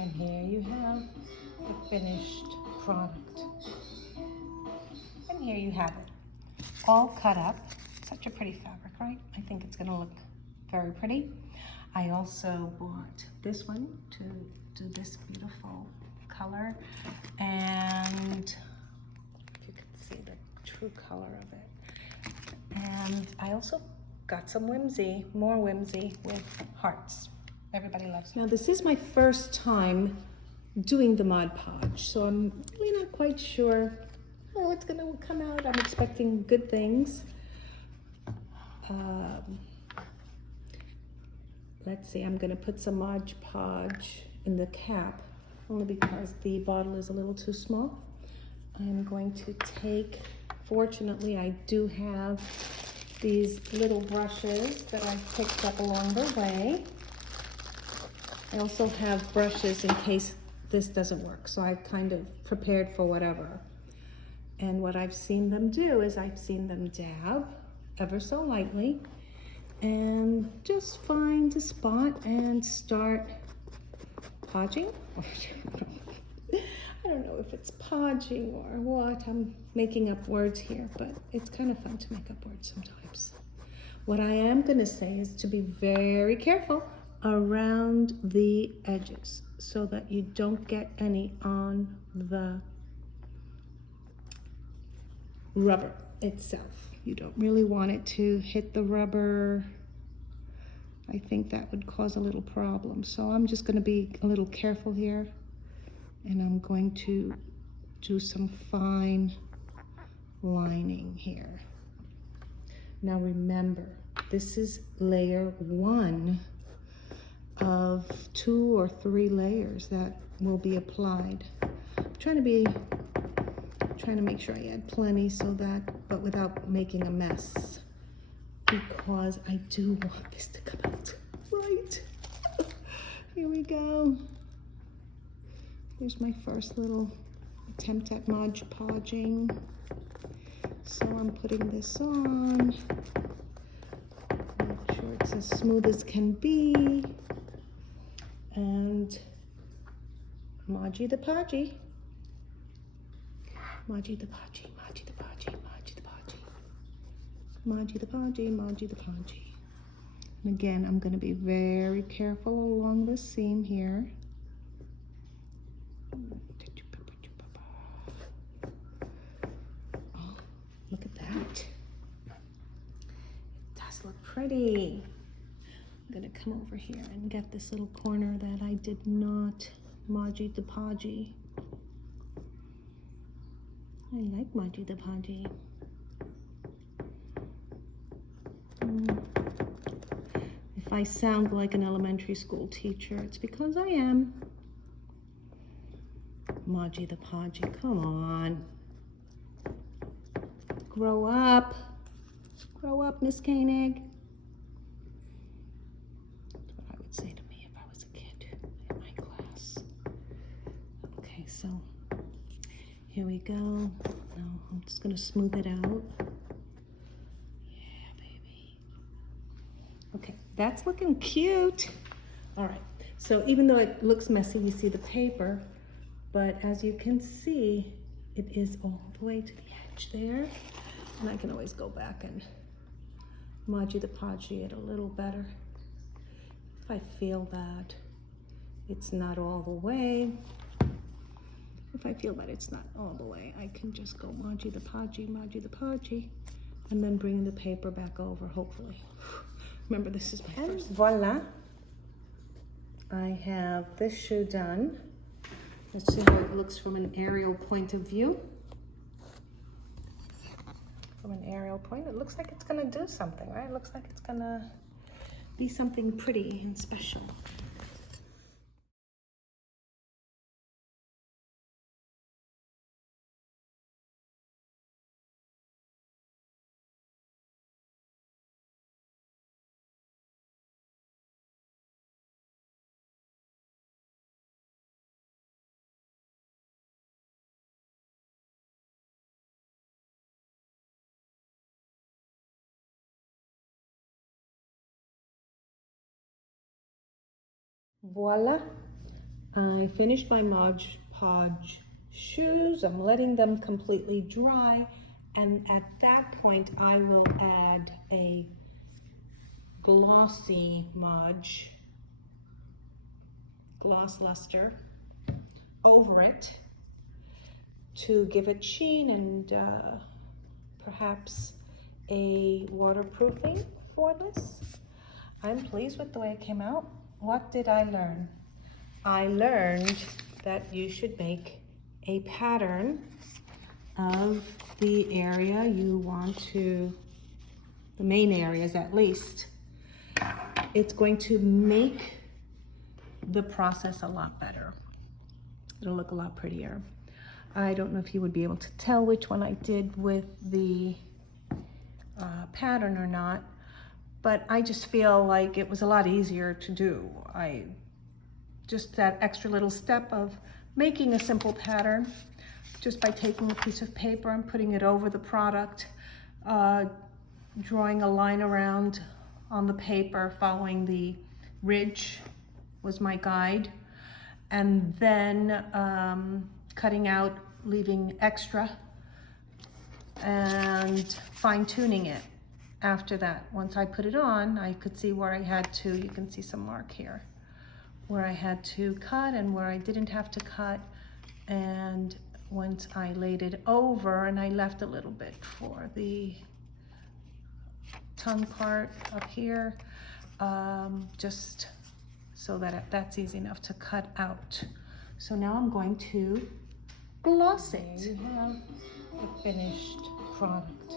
And here you have the finished product. And here you have it, all cut up. Such a pretty fabric, right? I think it's gonna look very pretty. I also bought this one to do this beautiful color. And if you can see the true color of it. And I also got some whimsy, more whimsy with hearts. Everybody loves it. Now this is my first time doing the Mod Podge, so I'm really not quite sure how it's gonna come out. I'm expecting good things. Let's see, I'm gonna put some Mod Podge in the cap, only because the bottle is a little too small. I'm going to take, fortunately I do have these little brushes that I picked up along the way. I also have brushes in case this doesn't work, so I've kind of prepared for whatever. And what I've seen them do is I've seen them dab ever so lightly and just find a spot and start podging. I don't know if it's podging or what. I'm making up words here, but it's kind of fun to make up words sometimes. What I am going to say is to be very careful around the edges so that you don't get any on the rubber itself. You don't really want it to hit the rubber. I think that would cause a little problem. So I'm just going to be a little careful here, and I'm going to do some fine lining here. Now remember, this is layer 1 of 2 or 3 layers that will be applied. I'm trying to make sure I add plenty so that, but without making a mess, because I do want this to come out right. Here we go. Here's my first little attempt at Mod Podging. So I'm putting this on. Make sure it's as smooth as can be. And Podge the Podgy. Podge the Podgy, Podge the Podgy, Podge the Podgy. Podge the Podgy, Podge the Podgy. And again, I'm going to be very careful along the seam here. Oh, look at that. It does look pretty. I'm going to come over here and get this little corner that I did not Podge the Podgy. I like Podge the Podgy. If I sound like an elementary school teacher, it's because I am. Podge the Podgy, come on. Grow up. Grow up, Miss Koenig. That's what I would say to me if I was a kid in my class. Okay, so here we go. Now I'm just gonna smooth it out. Yeah, baby. Okay, that's looking cute. All right, so even though it looks messy, you see the paper, but as you can see, it is all the way to the edge there. And I can always go back and Podge the Podgy it a little better. If I feel that it's not all the way, if I feel that it's not all the way, I can just go Podge the Podgy, and then bring the paper back over, hopefully. Remember, this is my first. Voila. I have this shoe done. Let's see how it looks from an aerial point of view. From an aerial point, it looks like it's gonna do something, right? It looks like it's gonna be something pretty and special. Voila, I finished my Podge shoes. I'm letting them completely dry, and at that point I will add a glossy Podge gloss luster over it to give it sheen and perhaps a waterproofing for this. I'm pleased with the way it came out. What did I learn? I learned that you should make a pattern of the area you want to, the main areas at least. It's going to make the process a lot better. It'll look a lot prettier. I don't know if you would be able to tell which one I did with the pattern or not, but I just feel like it was a lot easier to do. Just that extra little step of making a simple pattern just by taking a piece of paper and putting it over the product, drawing a line around on the paper, following the ridge was my guide, and then cutting out, leaving extra, and fine-tuning it. After that, once I put it on, I could see where I had to, you can see some mark here, where I had to cut and where I didn't have to cut. And once I laid it over, and I left a little bit for the tongue part up here, just so that that's easy enough to cut out. So now I'm going to gloss it. You have a finished product.